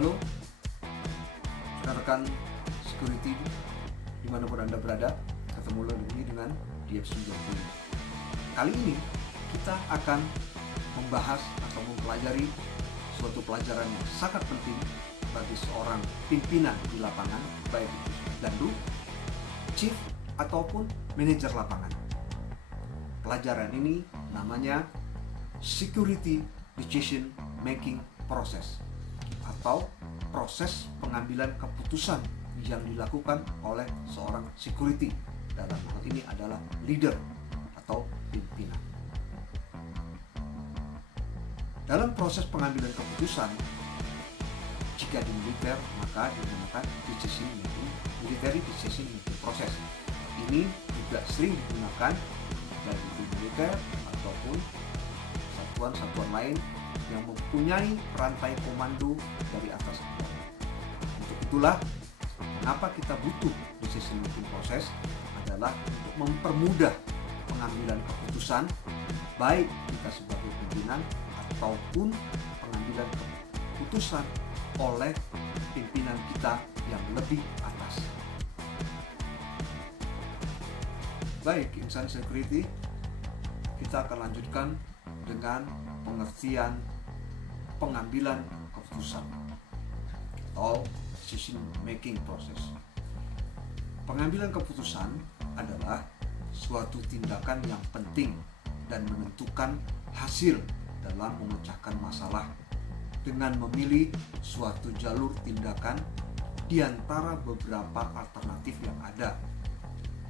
Halo, rekan-rekan security dimanapun Anda berada, ketemu lagi dengan DFC 20. Kali ini kita akan membahas atau mempelajari suatu pelajaran yang sangat penting bagi seorang pimpinan di lapangan, baik itu dandu, chief, ataupun manajer lapangan. Pelajaran ini namanya Security Decision Making Process atau proses pengambilan keputusan yang dilakukan oleh seorang security. Dalam hal ini adalah leader atau pimpinan. Dalam proses pengambilan keputusan, jika di militer maka dinamakan military decision making process. Ini juga sering digunakan dari militer ataupun satuan-satuan lain yang mempunyai rantai komando dari atas ke bawah. Untuk itulah mengapa kita butuh decision making process adalah untuk mempermudah pengambilan keputusan baik kita sebagai pimpinan ataupun pengambilan keputusan oleh pimpinan kita yang lebih atas. Baik, insan security, kita akan lanjutkan dengan pengertian pengambilan keputusan atau decision making process. Pengambilan keputusan adalah suatu tindakan yang penting dan menentukan hasil dalam memecahkan masalah dengan memilih suatu jalur tindakan di antara beberapa alternatif yang ada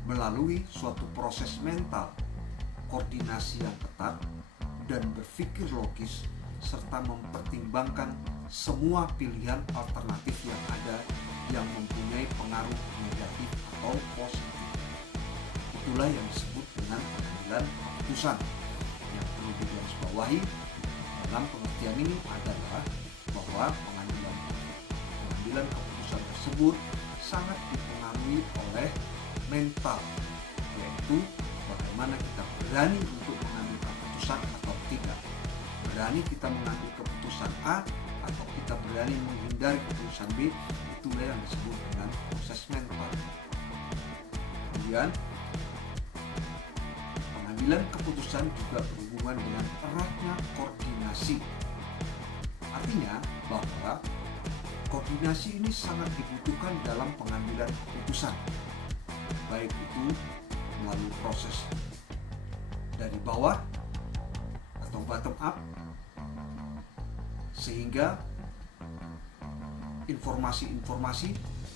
melalui suatu proses mental, koordinasi yang ketat, dan berpikir logis serta mempertimbangkan semua pilihan alternatif yang ada yang mempunyai pengaruh negatif atau positif. Itulah yang disebut dengan pengambilan keputusan. Yang perlu digarisbawahi dalam pengertian ini adalah bahwa pengambilan keputusan tersebut sangat dipengaruhi oleh mental, yaitu bagaimana kita berani untuk mengambil keputusan atau tidak. Berani kita mengambil keputusan A atau kita berani menghindari keputusan B, itulah yang disebut dengan proses mental. Kemudian pengambilan keputusan juga berhubungan dengan eratnya koordinasi. Artinya bahwa koordinasi ini sangat dibutuhkan dalam pengambilan keputusan, baik itu melalui proses dari bawah atau bottom up, sehingga informasi-informasi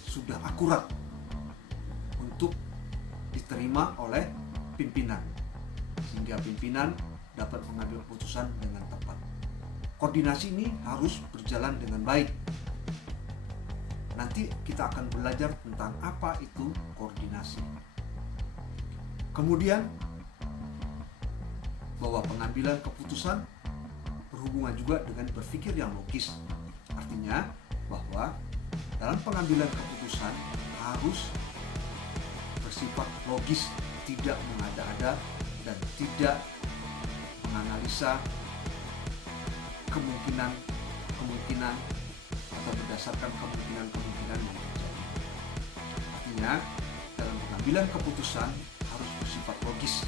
sudah akurat untuk diterima oleh pimpinan, sehingga pimpinan dapat mengambil keputusan dengan tepat. Koordinasi ini harus berjalan dengan baik. Nanti kita akan belajar tentang apa itu koordinasi. Kemudian bahwa pengambilan keputusan berhubungan juga dengan berpikir yang logis. Artinya bahwa dalam pengambilan keputusan harus bersifat logis, tidak mengada-ada dan tidak menganalisa kemungkinan atau berdasarkan kemungkinan yang terjadi. Artinya dalam pengambilan keputusan harus bersifat logis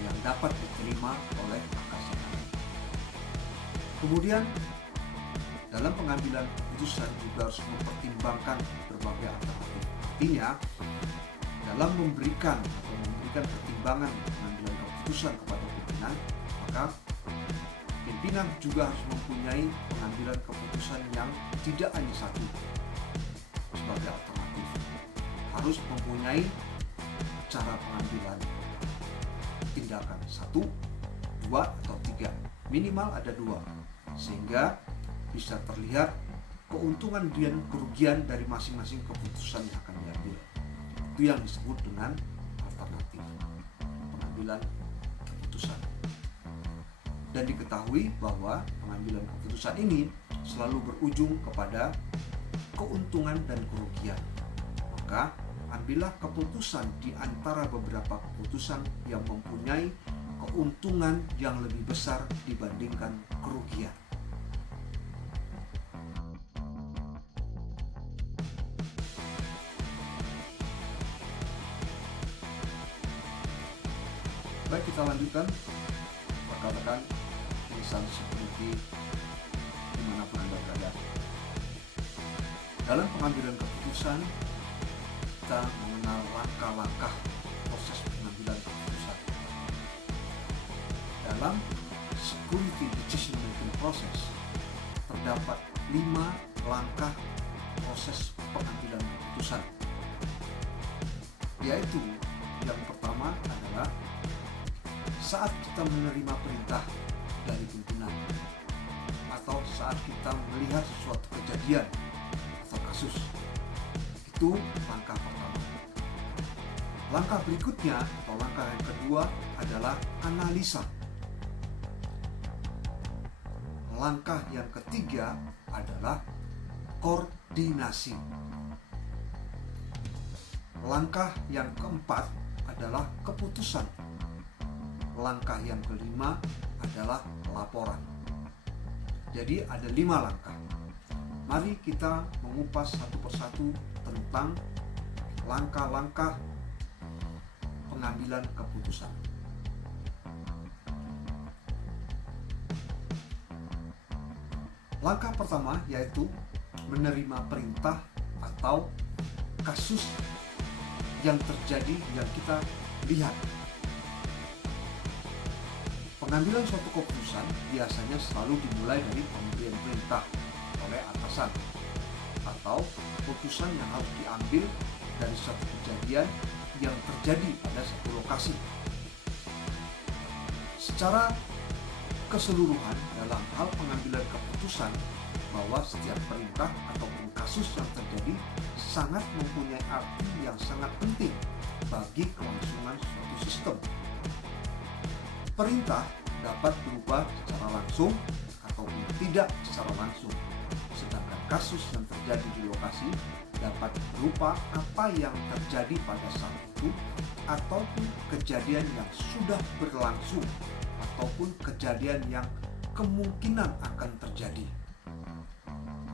yang dapat diterima oleh akal sehat. Kemudian dalam pengambilan keputusan juga harus mempertimbangkan berbagai alternatif. Artinya dalam memberikan pertimbangan pengambilan keputusan kepada pimpinan, maka pimpinan juga harus mempunyai pengambilan keputusan yang tidak hanya satu sebagai alternatif. Harus mempunyai cara pengambilan tindakan 1, 2, atau 3. Minimal ada 2, sehingga bisa terlihat keuntungan dan kerugian dari masing-masing keputusan yang akan diambil. Itu yang disebut dengan alternatif pengambilan keputusan. Dan diketahui bahwa pengambilan keputusan ini selalu berujung kepada keuntungan dan kerugian. Maka ambillah keputusan di antara beberapa keputusan yang mempunyai keuntungan yang lebih besar dibandingkan kerugian. Baik, kita lanjutkan rekan-rekan insan security dimanapun Anda berada. Dalam pengambilan keputusan, kita mengenal langkah-langkah proses pengambilan keputusan. Dalam security decision making process, terdapat 5 langkah proses pengambilan keputusan, yaitu yang pertama adalah saat kita menerima perintah dari pimpinan atau saat kita melihat suatu kejadian atau kasus. Itu langkah pertama. Langkah berikutnya atau langkah yang kedua adalah analisa. Langkah yang ketiga adalah koordinasi. Langkah yang keempat adalah keputusan. Langkah yang kelima adalah laporan. Jadi ada 5 langkah. Mari kita mengupas satu persatu tentang langkah-langkah pengambilan keputusan. Langkah pertama yaitu menerima perintah atau kasus yang terjadi yang kita lihat. Pengambilan suatu keputusan biasanya selalu dimulai dari pemberian perintah oleh atasan atau keputusan yang harus diambil dari suatu kejadian yang terjadi pada satu lokasi. Secara keseluruhan dalam hal pengambilan keputusan, bahwa setiap perintah ataupun kasus yang terjadi sangat mempunyai arti yang sangat penting bagi kelangsungan suatu sistem. Perintah dapat berubah secara langsung ataupun tidak secara langsung, sedangkan kasus yang terjadi di lokasi dapat berupa apa yang terjadi pada saat itu ataupun kejadian yang sudah berlangsung ataupun kejadian yang kemungkinan akan terjadi.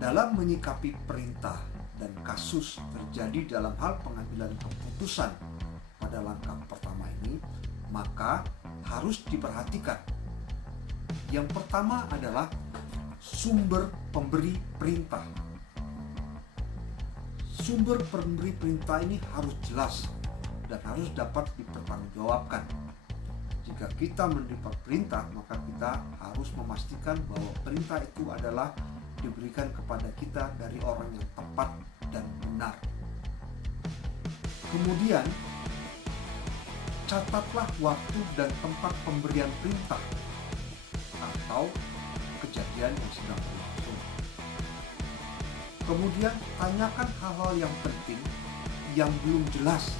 Dalam menyikapi perintah dan kasus terjadi dalam hal pengambilan keputusan pada langkah pertama ini, maka harus diperhatikan. Yang pertama adalah sumber pemberi perintah. Sumber pemberi perintah ini harus jelas dan harus dapat dipertanggungjawabkan. Jika kita menerima perintah, maka kita harus memastikan bahwa perintah itu adalah diberikan kepada kita dari orang yang tepat dan benar. Kemudian, catatlah waktu dan tempat pemberian perintah atau kejadian yang sedang berlangsung. Kemudian, tanyakan hal-hal yang penting yang belum jelas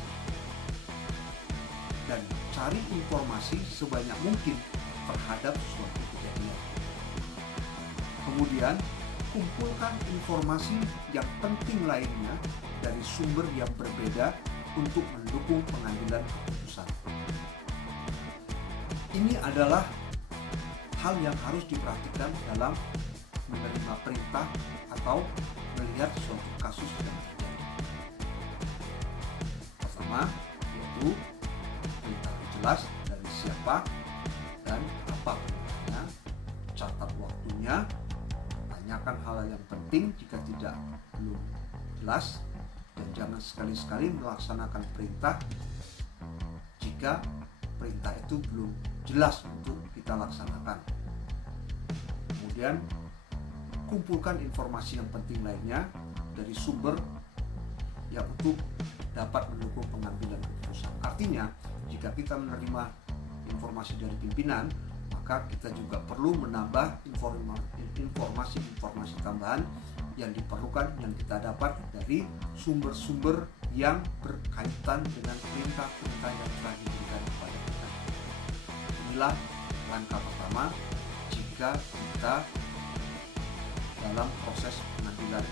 dan cari informasi sebanyak mungkin terhadap suatu kejadian. Kemudian, kumpulkan informasi yang penting lainnya dari sumber yang berbeda untuk mendukung pengambilan keputusan. Ini adalah hal yang harus diperhatikan dalam menerima perintah atau melihat suatu kasus yang terjadi. Pertama, yaitu perintah jelas dari siapa dan apa perintahnya, catat waktunya, tanyakan hal yang penting jika belum jelas, dan jangan sekali-sekali melaksanakan perintah jika perintah itu belum jelas untuk kita laksanakan. Kemudian kumpulkan informasi yang penting lainnya dari sumber yang untuk dapat mendukung pengambilan keputusan. Artinya, jika kita menerima informasi dari pimpinan, maka kita juga perlu menambah informasi-informasi tambahan yang diperlukan, yang kita dapat dari sumber-sumber yang berkaitan dengan perintah-perintah yang telah diberikan kepada kita. Inilah langkah pertama jika kita dalam proses pengambilan